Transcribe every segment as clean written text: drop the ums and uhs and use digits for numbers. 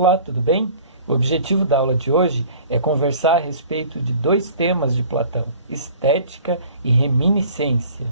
Olá, tudo bem? O objetivo da aula de hoje é conversar a respeito de dois temas de Platão, estética e reminiscência.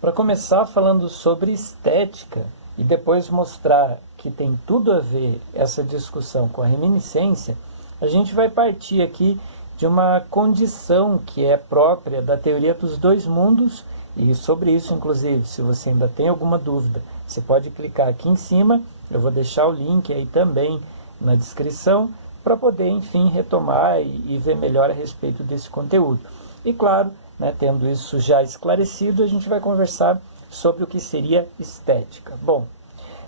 Para começar falando sobre estética e depois mostrar que tem tudo a ver essa discussão com a reminiscência, a gente vai partir aqui de uma condição que é própria da teoria dos dois mundos, e sobre isso, inclusive, se você ainda tem alguma dúvida, você pode clicar aqui em cima, eu vou deixar o link aí também na descrição, para poder, enfim, retomar e ver melhor a respeito desse conteúdo. E claro, tendo isso já esclarecido, a gente vai conversar sobre o que seria estética. Bom,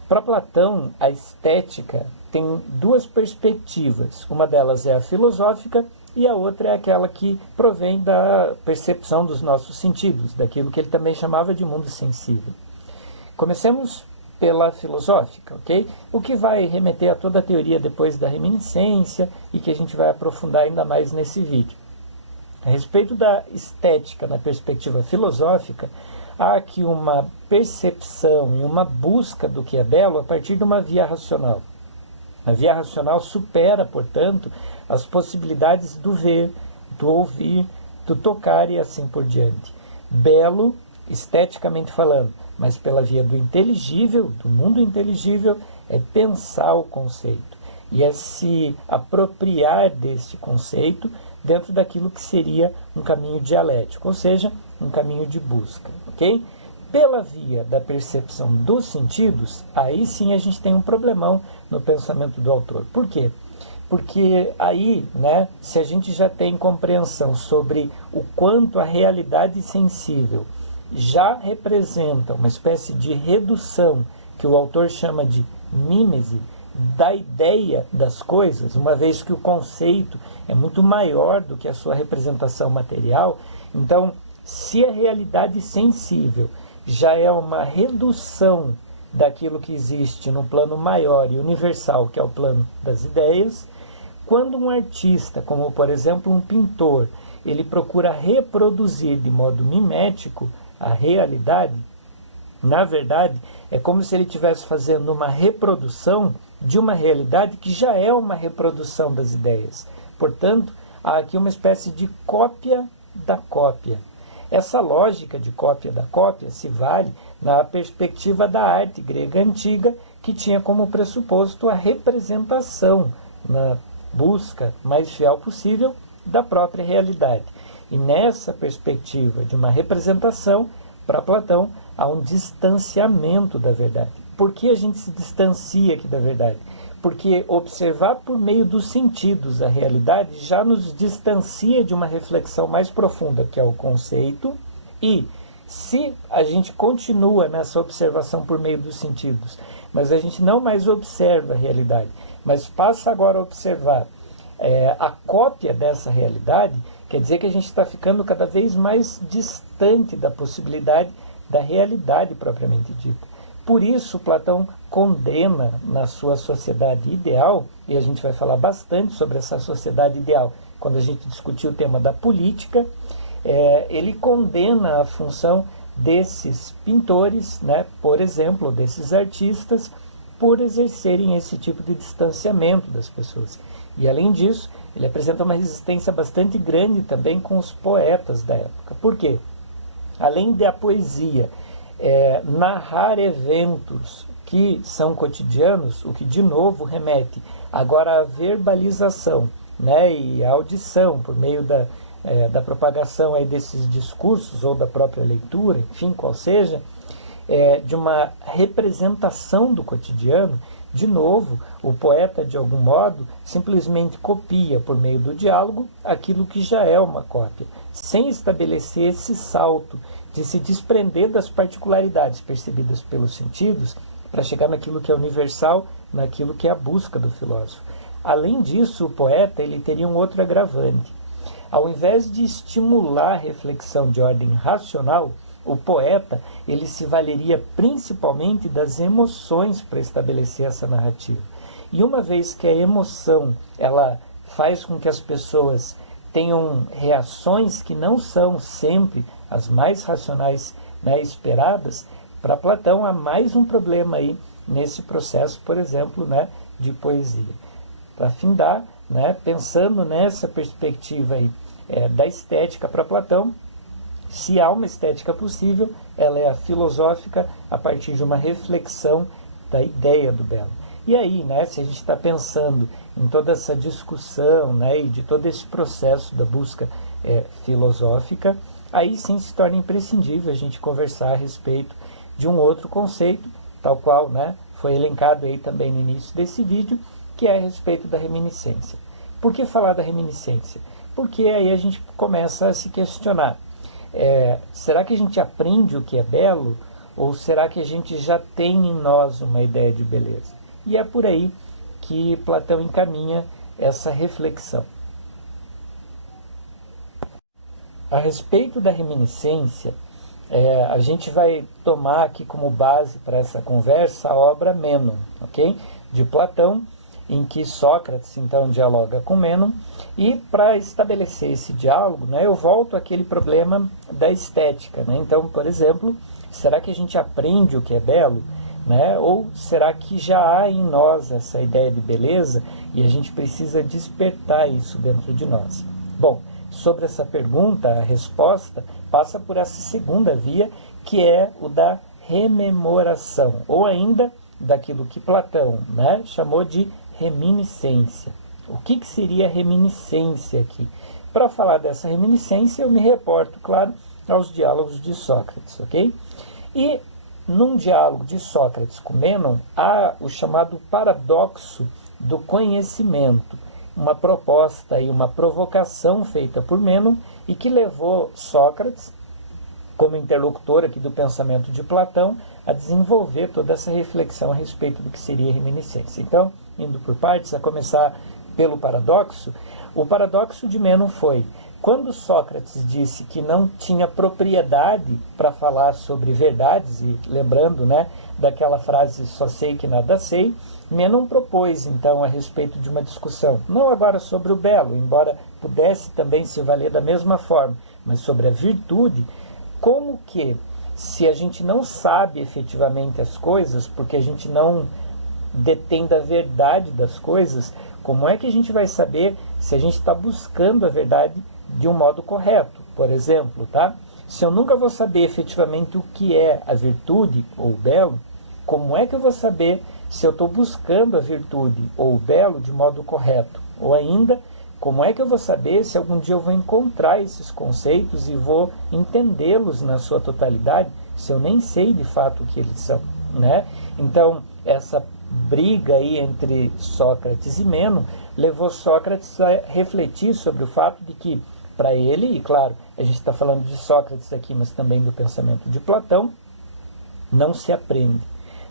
para Platão, a estética tem duas perspectivas. Uma delas é a filosófica e a outra é aquela que provém da percepção dos nossos sentidos, daquilo que ele também chamava de mundo sensível. Comecemos pela filosófica, ok? O que vai remeter a toda a teoria depois da reminiscência e que a gente vai aprofundar ainda mais nesse vídeo. A respeito da estética na perspectiva filosófica, há aqui uma percepção e uma busca do que é belo a partir de uma via racional. A via racional supera, portanto, as possibilidades do ver, do ouvir, do tocar e assim por diante. Belo, esteticamente falando, mas pela via do inteligível, do mundo inteligível, é pensar o conceito e é se apropriar deste conceito dentro daquilo que seria um caminho dialético, ou seja, um caminho de busca, ok? Pela via da percepção dos sentidos, aí sim a gente tem um problemão no pensamento do autor. Por quê? Porque aí, se a gente já tem compreensão sobre o quanto a realidade sensível já representa uma espécie de redução, que o autor chama de mímese, da ideia das coisas, uma vez que o conceito é muito maior do que a sua representação material, então, se a realidade sensível já é uma redução daquilo que existe no plano maior e universal, que é o plano das ideias, quando um artista, como por exemplo um pintor, ele procura reproduzir de modo mimético a realidade, na verdade, é como se ele estivesse fazendo uma reprodução de uma realidade que já é uma reprodução das ideias. Portanto, há aqui uma espécie de cópia da cópia. Essa lógica de cópia da cópia se vale na perspectiva da arte grega antiga, que tinha como pressuposto a representação, na busca mais fiel possível da própria realidade. E nessa perspectiva de uma representação, para Platão, há um distanciamento da verdade. Por que a gente se distancia aqui da verdade? Porque observar por meio dos sentidos a realidade já nos distancia de uma reflexão mais profunda, que é o conceito, e se a gente continua nessa observação por meio dos sentidos, mas a gente não mais observa a realidade, mas passa agora a observar a cópia dessa realidade, quer dizer que a gente está ficando cada vez mais distante da possibilidade da realidade propriamente dita. Por isso, Platão condena na sua sociedade ideal, e a gente vai falar bastante sobre essa sociedade ideal quando a gente discutir o tema da política, ele condena a função desses pintores, por exemplo, desses artistas, por exercerem esse tipo de distanciamento das pessoas. E, além disso, ele apresenta uma resistência bastante grande também com os poetas da época. Por quê? Além da poesia narrar eventos que são cotidianos, o que de novo remete agora à verbalização, e à audição por meio da propagação aí desses discursos ou da própria leitura, enfim, qual seja, de uma representação do cotidiano. De novo, o poeta, de algum modo, simplesmente copia por meio do diálogo aquilo que já é uma cópia, sem estabelecer esse salto de se desprender das particularidades percebidas pelos sentidos para chegar naquilo que é universal, naquilo que é a busca do filósofo. Além disso, o poeta ele teria um outro agravante. Ao invés de estimular a reflexão de ordem racional, o poeta ele se valeria principalmente das emoções para estabelecer essa narrativa. E uma vez que a emoção ela faz com que as pessoas tenham reações que não são sempre as mais racionais, né, esperadas, para Platão há mais um problema aí nesse processo, por exemplo, né, de poesia. Para findar, né, pensando nessa perspectiva aí, da estética para Platão, se há uma estética possível, ela é a filosófica a partir de uma reflexão da ideia do belo. E aí, né, se a gente está pensando em toda essa discussão, né, e de todo esse processo da busca filosófica, aí sim se torna imprescindível a gente conversar a respeito de um outro conceito, tal qual, né, foi elencado aí também no início desse vídeo, que é a respeito da reminiscência. Por que falar da reminiscência? Porque aí a gente começa a se questionar. Será que a gente aprende o que é belo? Ou será que a gente já tem em nós uma ideia de beleza? E é por aí que Platão encaminha essa reflexão. A respeito da reminiscência, a gente vai tomar aqui como base para essa conversa a obra Mênon, ok? De Platão, em que Sócrates então dialoga com Mênon, e para estabelecer esse diálogo, né, eu volto àquele problema da estética, né? Então, por exemplo, será que a gente aprende o que é belo, né? Ou será que já há em nós essa ideia de beleza e a gente precisa despertar isso dentro de nós? Bom, sobre essa pergunta, a resposta passa por essa segunda via, que é o da rememoração, ou ainda daquilo que Platão, né, chamou de reminiscência. O que seria reminiscência aqui? Para falar dessa reminiscência, eu me reporto, claro, aos diálogos de Sócrates, ok? E num diálogo de Sócrates com Mênon, há o chamado paradoxo do conhecimento, uma proposta e uma provocação feita por Mênon e que levou Sócrates, como interlocutor aqui do pensamento de Platão, a desenvolver toda essa reflexão a respeito do que seria reminiscência. Então, indo por partes, a começar pelo paradoxo, o paradoxo de Mênon foi: quando Sócrates disse que não tinha propriedade para falar sobre verdades, e lembrando, né, daquela frase só sei que nada sei, Mênon propôs então a respeito de uma discussão, não agora sobre o belo, embora pudesse também se valer da mesma forma, mas sobre a virtude, como que, se a gente não sabe efetivamente as coisas, porque a gente não detém da verdade das coisas, como é que a gente vai saber se a gente está buscando a verdade de um modo correto? Por exemplo, tá? Se eu nunca vou saber efetivamente o que é a virtude ou o belo, como é que eu vou saber se eu estou buscando a virtude ou o belo de modo correto? Ou ainda, como é que eu vou saber se algum dia eu vou encontrar esses conceitos e vou entendê-los na sua totalidade, se eu nem sei de fato o que eles são, né? Então, essa briga aí entre Sócrates e Mênon levou Sócrates a refletir sobre o fato de que, para ele, e claro, a gente está falando de Sócrates aqui, mas também do pensamento de Platão, não se aprende.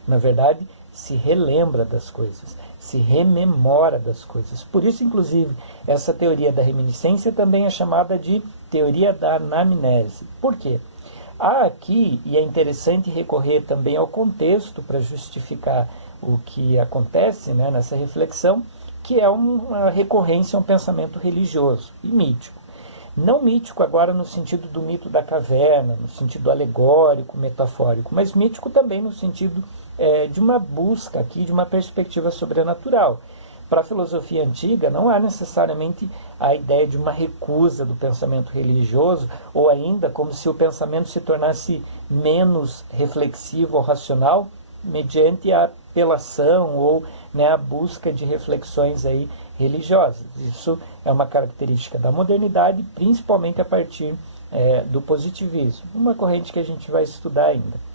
Na verdade, se relembra das coisas, se rememora das coisas. Por isso, inclusive, essa teoria da reminiscência também é chamada de teoria da anamnese. Por quê? Há aqui, e é interessante recorrer também ao contexto para justificar o que acontece, né, nessa reflexão, que é uma recorrência a um pensamento religioso e mítico. Não mítico agora no sentido do mito da caverna, no sentido alegórico, metafórico, mas mítico também no sentido de uma busca aqui, de uma perspectiva sobrenatural. Para a filosofia antiga não há necessariamente a ideia de uma recusa do pensamento religioso, ou ainda como se o pensamento se tornasse menos reflexivo ou racional mediante a apelação ou, né, a busca de reflexões aí religiosas. Isso é uma característica da modernidade, principalmente a partir do positivismo, uma corrente que a gente vai estudar ainda.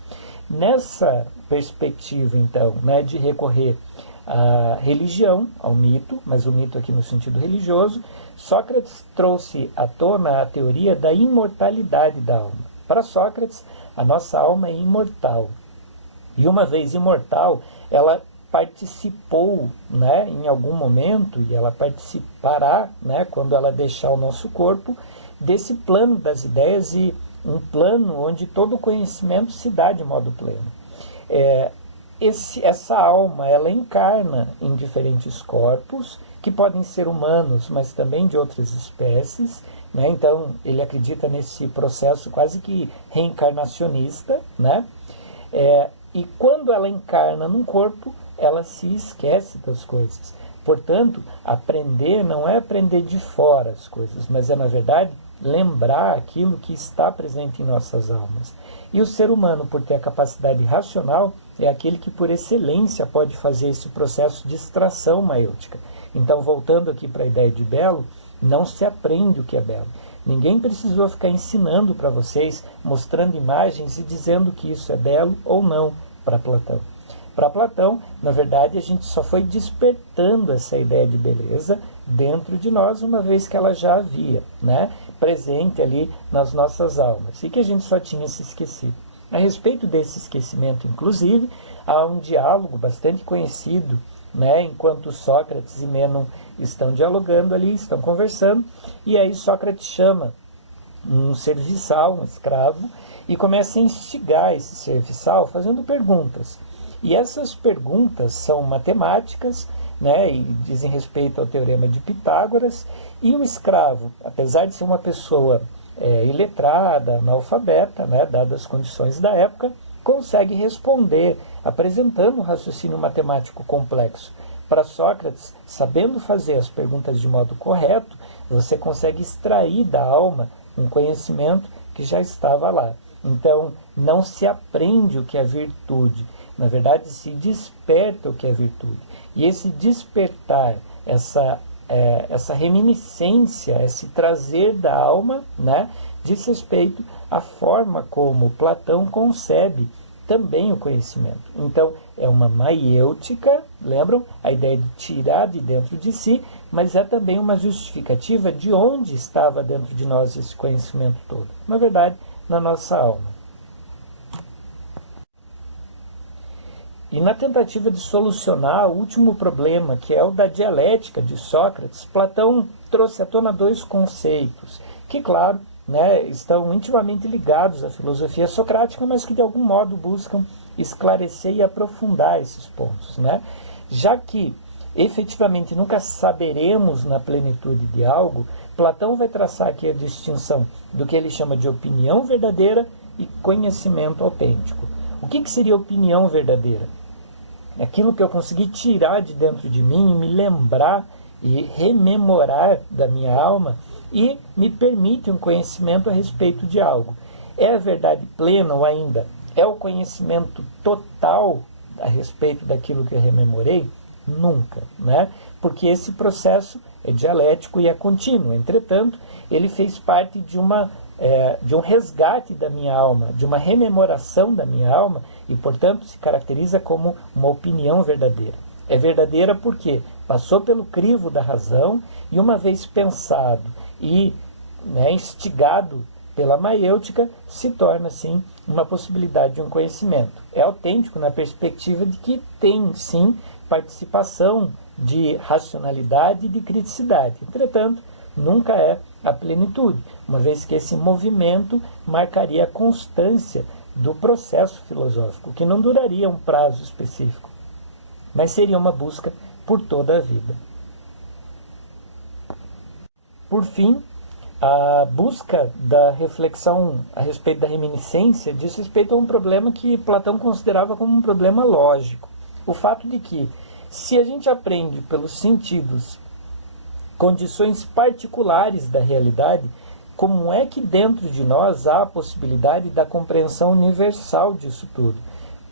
Nessa perspectiva, então, né, de recorrer à religião, ao mito, mas o mito aqui no sentido religioso, Sócrates trouxe à tona a teoria da imortalidade da alma. Para Sócrates, a nossa alma é imortal. E uma vez imortal, ela participou, né, em algum momento, e ela participará, né, quando ela deixar o nosso corpo, desse plano das ideias, e um plano onde todo o conhecimento se dá de modo pleno. essa alma, ela encarna em diferentes corpos, que podem ser humanos, mas também de outras espécies, né? Então, ele acredita nesse processo quase que reencarnacionista, né? E quando ela encarna num corpo, ela se esquece das coisas. Portanto, aprender não é aprender de fora as coisas, mas é, na verdade, lembrar aquilo que está presente em nossas almas. E o ser humano, por ter a capacidade racional, é aquele que, por excelência, pode fazer esse processo de extração maêutica. Então, voltando aqui para a ideia de belo, não se aprende o que é belo. Ninguém precisou ficar ensinando para vocês, mostrando imagens e dizendo que isso é belo ou não para Platão. Para Platão, na verdade, a gente só foi despertando essa ideia de beleza dentro de nós, uma vez que ela já havia, né, presente ali nas nossas almas, e que a gente só tinha se esquecido. A respeito desse esquecimento, inclusive, há um diálogo bastante conhecido, né, enquanto Sócrates e Mênon estão dialogando ali, estão conversando, e aí Sócrates chama um serviçal, um escravo, e começa a instigar esse serviçal fazendo perguntas. E essas perguntas são matemáticas, né, e dizem respeito ao teorema de Pitágoras, e o escravo, apesar de ser uma pessoa iletrada, analfabeta, né, dadas as condições da época, consegue responder, apresentando um raciocínio matemático complexo. Para Sócrates, sabendo fazer as perguntas de modo correto, você consegue extrair da alma um conhecimento que já estava lá. Então, não se aprende o que é virtude, na verdade, se desperta o que é virtude. E esse despertar, essa reminiscência, esse trazer da alma, né, diz respeito à forma como Platão concebe também o conhecimento. Então, é uma maiêutica, lembram? A ideia de tirar de dentro de si, mas é também uma justificativa de onde estava dentro de nós esse conhecimento todo. Na verdade, na nossa alma. E na tentativa de solucionar o último problema, que é o da dialética de Sócrates, Platão trouxe à tona dois conceitos, que, claro, né, estão intimamente ligados à filosofia socrática, mas que de algum modo buscam esclarecer e aprofundar esses pontos, né? Já que efetivamente nunca saberemos na plenitude de algo, Platão vai traçar aqui a distinção do que ele chama de opinião verdadeira e conhecimento autêntico. O que seria opinião verdadeira? É aquilo que eu consegui tirar de dentro de mim e me lembrar e rememorar da minha alma e me permite um conhecimento a respeito de algo. É a verdade plena ou ainda é o conhecimento total a respeito daquilo que eu rememorei? Nunca, né? Porque esse processo é dialético e é contínuo. Entretanto, ele fez parte de um resgate da minha alma, de uma rememoração da minha alma e, portanto, se caracteriza como uma opinião verdadeira. É verdadeira porque passou pelo crivo da razão e, uma vez pensado e instigado pela maiêutica, se torna, sim, uma possibilidade de um conhecimento. É autêntico na perspectiva de que tem, sim, participação de racionalidade e de criticidade. Entretanto, nunca é a plenitude, uma vez que esse movimento marcaria a constância do processo filosófico, que não duraria um prazo específico, mas seria uma busca por toda a vida. Por fim, a busca da reflexão a respeito da reminiscência diz respeito a um problema que Platão considerava como um problema lógico. O fato de que, se a gente aprende pelos sentidos condições particulares da realidade, como é que dentro de nós há a possibilidade da compreensão universal disso tudo?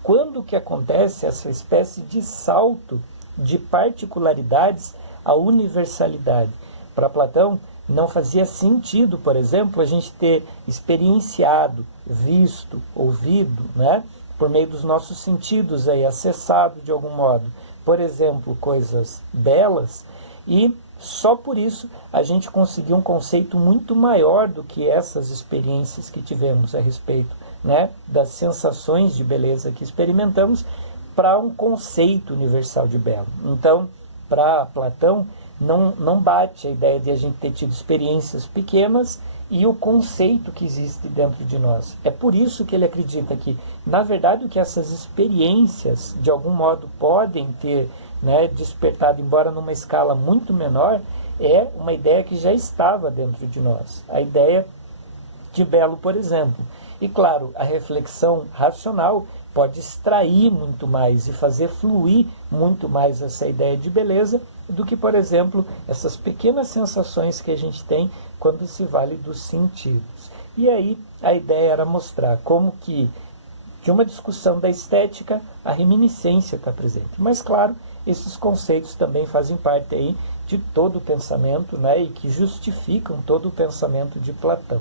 Quando que acontece essa espécie de salto de particularidades à universalidade? Para Platão, não fazia sentido, por exemplo, a gente ter experienciado, visto, ouvido, né, por meio dos nossos sentidos, acessado de algum modo, por exemplo, coisas belas, e só por isso a gente conseguiu um conceito muito maior do que essas experiências que tivemos a respeito, né, das sensações de beleza que experimentamos, para um conceito universal de belo. Então, para Platão, não bate a ideia de a gente ter tido experiências pequenas e o conceito que existe dentro de nós. É por isso que ele acredita que, na verdade, o que essas experiências, de algum modo, podem ter, né, despertado, embora numa escala muito menor, é uma ideia que já estava dentro de nós. A ideia de belo, por exemplo. E, claro, a reflexão racional pode extrair muito mais e fazer fluir muito mais essa ideia de beleza do que, por exemplo, essas pequenas sensações que a gente tem quando se vale dos sentidos. E aí a ideia era mostrar como que, de uma discussão da estética, a reminiscência está presente. Mas, claro, esses conceitos também fazem parte aí de todo o pensamento, né, e que justificam todo o pensamento de Platão.